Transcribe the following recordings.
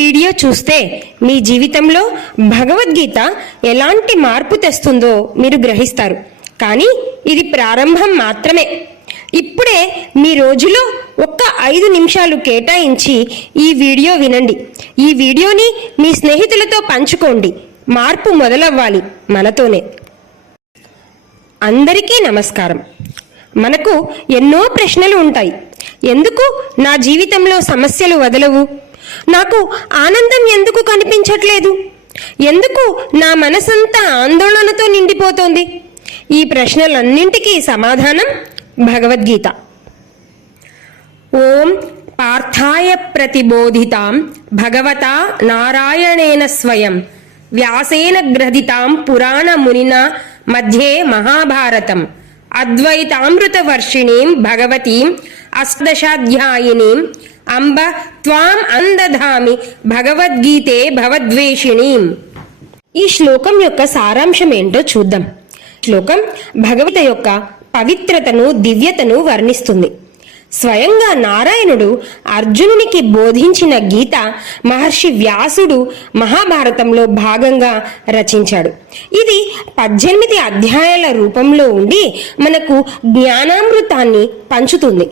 Video చూస్తే మీ జీవితంలో భగవద్గీత ఎలాంటి మార్పు తెస్తుందో మీరు గ్రహిస్తారు. కానీ ఇది ప్రారంభం మాత్రమే. ఇప్పుడే మీ రోజులో ఒక్క 5 నిమిషాలు కేటాయించి ఈ వీడియో వినండి. ఈ వీడియోని మీ స్నేహితులతో పంచుకోండి. మార్పు మొదలవ్వాలి మనతోనే. అందరికీ నమస్కారం. మనకు ఎన్నో ప్రశ్నలు ఉంటాయి. ఎందుకు నా జీవితంలో సమస్యలు వదలవు? నాకు ఆనందం ఎందుకు కనిపించట్లేదు? ఎందుకు నా మనసంతా ఆందోళనతో నిండిపోతోంది? ఈ ప్రశ్నలన్నింటికీ సమాధానం భగవద్గీత. ఓం పార్థాయ ప్రతిబోధితాం భగవతా నారాయణేన స్వయం వ్యాసేన గ్రథితాం పురాణ మునినా మధ్యే మహాభారతం అద్వైతామృత వర్షిణీం భగవతీం అష్టాదశాధ్యాయినీం అంబ త్వాం అందధామి భగవద్గీతే భవద్వేషిణీం. ఈ శ్లోకం యొక్క సారాంశం ఏంటో చూద్దాం. శ్లోకం భగవత యొక్క పవిత్రతను, దివ్యతను వర్ణిస్తుంది. స్వయంగా నారాయణుడు అర్జునునికి బోధించిన గీత మహర్షి వ్యాసుడు మహాభారతంలో భాగంగా రచించాడు. ఇది 18 అధ్యాయాల రూపంలో ఉండి మనకు జ్ఞానామృతాన్ని పంచుతుంది.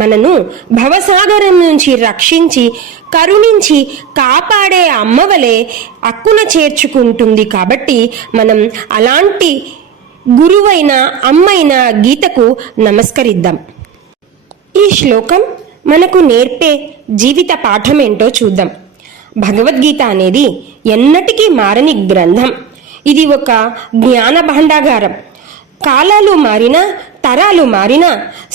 మనను భవసాగరం నుంచి రక్షించి కరుణించి కాపాడే అమ్మవలే అక్కున చేర్చుకుంటుంది. కాబట్టి మనం అలాంటి గురువైన అమ్మైన గీతకు నమస్కరిద్దాం. ఈ శ్లోకం మనకు నేర్పే జీవిత పాఠం ఏంటో చూద్దాం. భగవద్గీత అనేది ఎన్నటికీ మారని గ్రంథం. ఇది ఒక జ్ఞాన భాండాగారం. కాలాలు మారినా, తరాలు మారినా,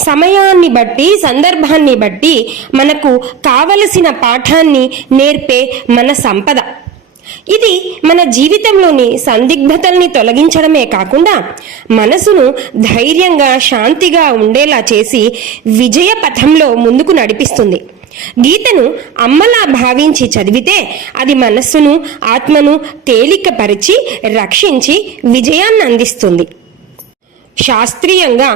సమయాన్ని బట్టి, సందర్భాన్ని బట్టి మనకు కావలసిన పాఠాన్ని నేర్పే మన సంపద. ఇది మన జీవితంలోని సందిగ్ధతల్ని తొలగించడమే కాకుండా మనసును ధైర్యంగా, శాంతిగా ఉండేలా చేసి విజయ పథంలో ముందుకు నడిపిస్తుంది. గీతను అమ్మలా భావించి చదివితే అది మనస్సును, ఆత్మను తేలికపరిచి రక్షించి విజయాన్ని అందిస్తుంది. శాస్త్రీయంగా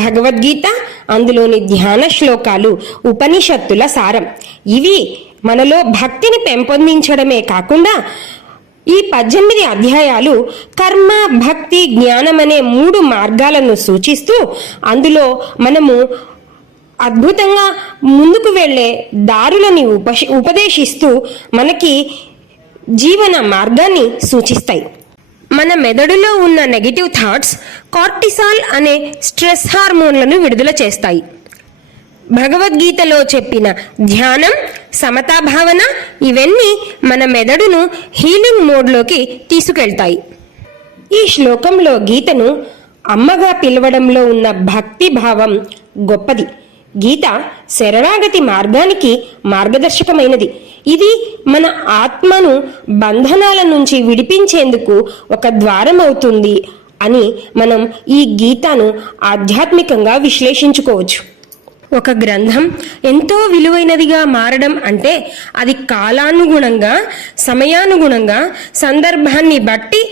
భగవద్గీత, అందులోని ధ్యాన శ్లోకాలు ఉపనిషత్తుల సారం. ఇవి మనలో భక్తిని పెంపొందించడమే కాకుండా ఈ 18 అధ్యాయాలు కర్మ, భక్తి, జ్ఞానం అనే 3 మార్గాలను సూచిస్తూ అందులో మనము అద్భుతంగా ముందుకు వెళ్ళే దారులని ఉపదేశిస్తూ మనకి జీవన మార్గాన్ని సూచిస్తాయి. మన మెదడులో ఉన్న నెగిటివ్ థాట్స్ కార్టిసాల్ అనే స్ట్రెస్ హార్మోన్లను విడుదల చేస్తాయి. భగవద్గీతలో చెప్పిన ధ్యానం, సమతాభావన ఇవన్నీ మన మెదడును హీలింగ్ మోడ్లోకి తీసుకెళ్తాయి. ఈ శ్లోకంలో గీతను అమ్మగా పిలవడంలో ఉన్న భక్తి భావం గొప్పది. గీత శరణాగతి మార్గానికి మార్గదర్శకమైనది. ఇది మన ఆత్మను బంధనాల నుంచి విడిపించేందుకు ఒక ద్వారం అవుతుంది అని మనం ఈ గీతను ఆధ్యాత్మికంగా విశ్లేషించుకోవచ్చు. ఒక గ్రంథం ఎంతో విలువైనదిగా మారడం అంటే అది కాలానుగుణంగా, సమయానుగుణంగా, సందర్భాన్ని బట్టి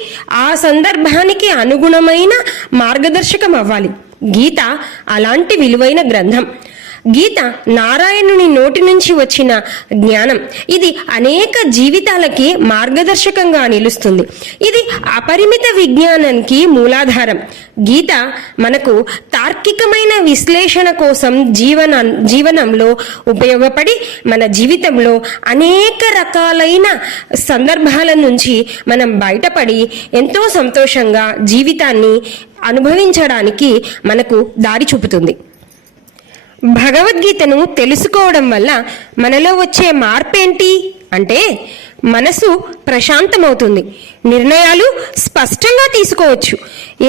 ఆ సందర్భానికి అనుగుణమైన మార్గదర్శకం అవ్వాలి. గీత అలాంటి విలువైన గ్రంథం. గీత నారాయణుని నోటి నుంచి వచ్చిన జ్ఞానం. ఇది అనేక జీవితాలకి మార్గదర్శకంగా నిలుస్తుంది. ఇది అపరిమిత విజ్ఞానానికి మూలాధారం. గీత మనకు తార్కికమైన విశ్లేషణ కోసం జీవనంలో ఉపయోగపడి మన జీవితంలో అనేక రకాలైన సందర్భాల నుంచి మనం బయటపడి ఎంతో సంతోషంగా జీవితాన్ని అనుభవించడానికి మనకు దారి చూపుతుంది. భగవద్గీతను తెలుసుకోవడం వల్ల మనలో వచ్చే మార్పేంటి అంటే మనసు ప్రశాంతమవుతుంది. నిర్ణయాలు స్పష్టంగా తీసుకోవచ్చు.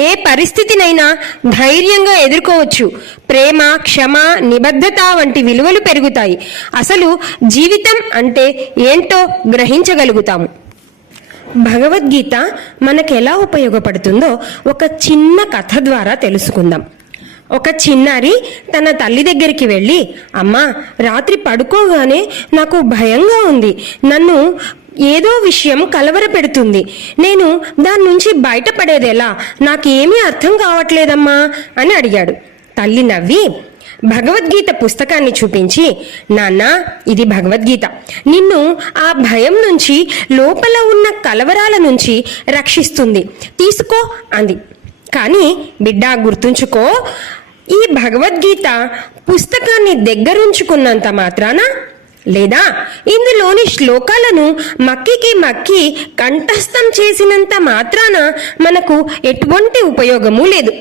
ఏ పరిస్థితినైనా ధైర్యంగా ఎదుర్కోవచ్చు. ప్రేమ, క్షమ, నిబద్ధత వంటి విలువలు పెరుగుతాయి. అసలు జీవితం అంటే ఏంటో గ్రహించగలుగుతాము. భగవద్గీత మనకెలా ఉపయోగపడుతుందో ఒక చిన్న కథ ద్వారా తెలుసుకుందాం. ఒక చిన్నారి తన తల్లి దగ్గరికి వెళ్ళి, అమ్మా, రాత్రి పడుకోగానే నాకు భయంగా ఉంది. నన్ను ఏదో విషయం కలవరపెడుతుంది. నేను దాని నుంచి బయటపడేదెలా? నాకేమీ అర్థం కావట్లేదమ్మా అని అడిగాడు. తల్లి నవ్వి, భగవద్గీత పుస్తకాన్ని చూపించి, నాన్న, ఇది భగవద్గీత, నిన్ను ఆ భయం నుంచి, లోపల ఉన్న కలవరాల నుంచి రక్షిస్తుంది, తీసుకో అంది. కానీ బిడ్డ, గుర్తుంచుకో, ఈ భగవద్గీత పుస్తకాన్ని దగ్గరుంచుకున్నంత మాత్రాన, లేదా ఇందులోని శ్లోకాలను మక్కి కంఠస్థం చేసినంత మాత్రాన మనకు ఎటువంటి ఉపయోగము లేదు.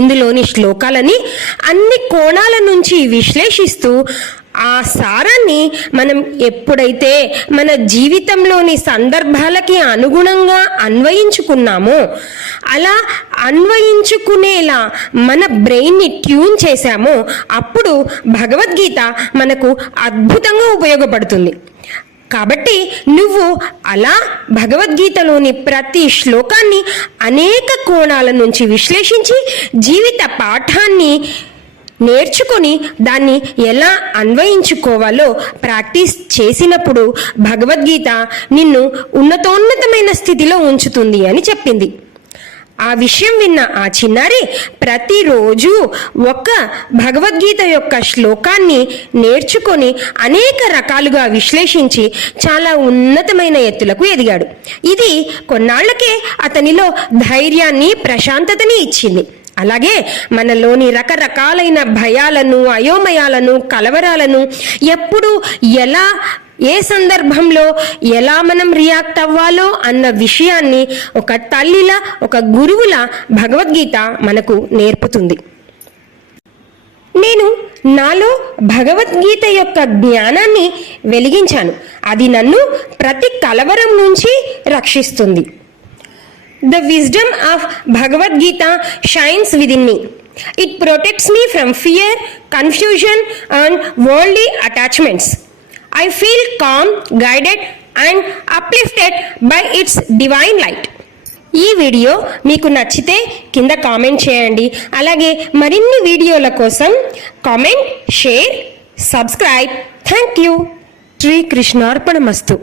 ఇందులోని శ్లోకాలని అన్ని కోణాల నుంచి విశ్లేషిస్తూ ఆ సారాన్ని మనం ఎప్పుడైతే మన జీవితంలోని సందర్భాలకి అనుగుణంగా అన్వయించుకున్నామో, అలా అన్వయించుకునేలా మన బ్రెయిన్ని ట్యూన్ చేశామో, అప్పుడు భగవద్గీత మనకు అద్భుతంగా ఉపయోగపడుతుంది. కాబట్టి నువ్వు అలా భగవద్గీతలోని ప్రతి శ్లోకాన్ని అనేక కోణాల నుంచి విశ్లేషించి జీవిత పాఠాన్ని నేర్చుకొని దాన్ని ఎలా అన్వయించుకోవాలో ప్రాక్టీస్ చేసినప్పుడు భగవద్గీత నిన్ను ఉన్నతోన్నతమైన స్థితిలో ఉంచుతుంది అని చెప్పింది. ఆ విషయం విన్న ఆ చిన్నారి ప్రతిరోజు ఒక భగవద్గీత యొక్క శ్లోకాన్ని నేర్చుకొని అనేక రకాలుగా విశ్లేషించి చాలా ఉన్నతమైన ఎత్తులకు ఎదిగాడు. ఇది కొన్నాళ్లకే అతనిలో ధైర్యాన్ని, ప్రశాంతతని ఇచ్చింది. అలాగే మనలోని రకరకాలైన భయాలను, అయోమయాలను, కలవరాలను ఎప్పుడు ఎలా, ఏ సందర్భంలో ఎలా మనం రియాక్ట్ అవ్వాలో అన్న విషయాన్ని ఒక తల్లిలా, ఒక గురువులా భగవద్గీత మనకు నేర్పుతుంది. నేను నాలో భగవద్గీత యొక్క జ్ఞానాన్ని వెలిగించాను. అది నన్ను ప్రతి కలవరం నుంచి రక్షిస్తుంది. The wisdom of Bhagavad Gita shines within me. It protects me from fear, confusion, and worldly attachments. I feel calm, guided, and uplifted by its divine light. ఈ వీడియో మీకు నచ్చితే కింద కామెంట్ చేయండి. అలాగే మరిన్ని వీడియోల కోసం comment, share, subscribe. Thank you. Shri కృష్ణార్పణమస్తు.